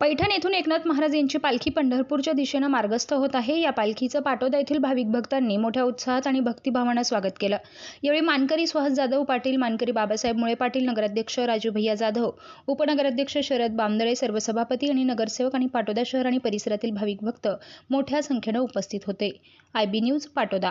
पैठण येथून एकनाथ महाराज यांची पालखी पंढरपूरच्या दिशेनं मार्गस्थ होत आहे. या पालखीचं पाटोदा येथील भाविक भक्तांनी मोठ्या उत्साहात आणि भक्तिभावानं स्वागत केलं. यावेळी मानकरी सुहास जाधव पाटील मानकरी बाबासाहेब मुळे पाटील नगराध्यक्ष राजू भैया जाधव उपनगराध्यक्ष शरद बामदळे सर्व सभापती आणि नगरसेवक आणि पाटोदा शहर आणि परिसरातील भाविक भक्त मोठ्या संख्येनं उपस्थित होते. आय बी न्यूज पाटोदा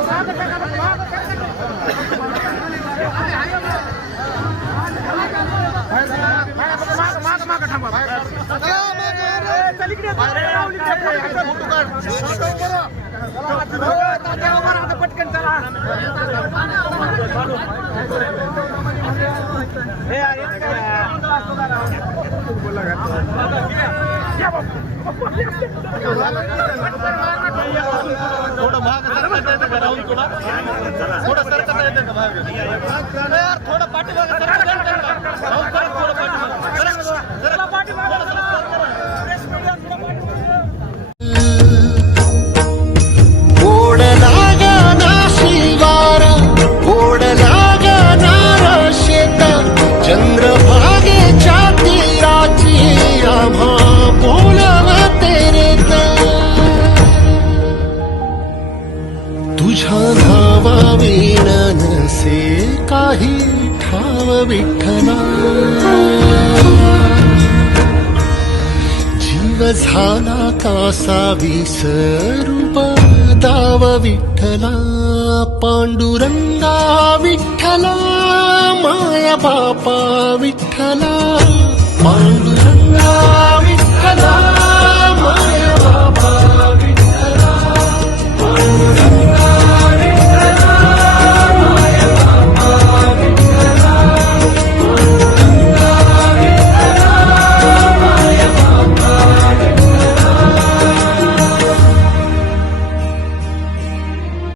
पटकन चला थोडं महाग राहून तुला थोडं सरकता येतं का? महाग थोडं पाठीमागं सरकता तुझ्या नावा नसे काही ठाव विठ्ठला. जीव झाला कासा विसरूप दाव विठ्ठला. पांडुरंगा विठ्ठला माया बापा विठ्ठला. पांडुरंगा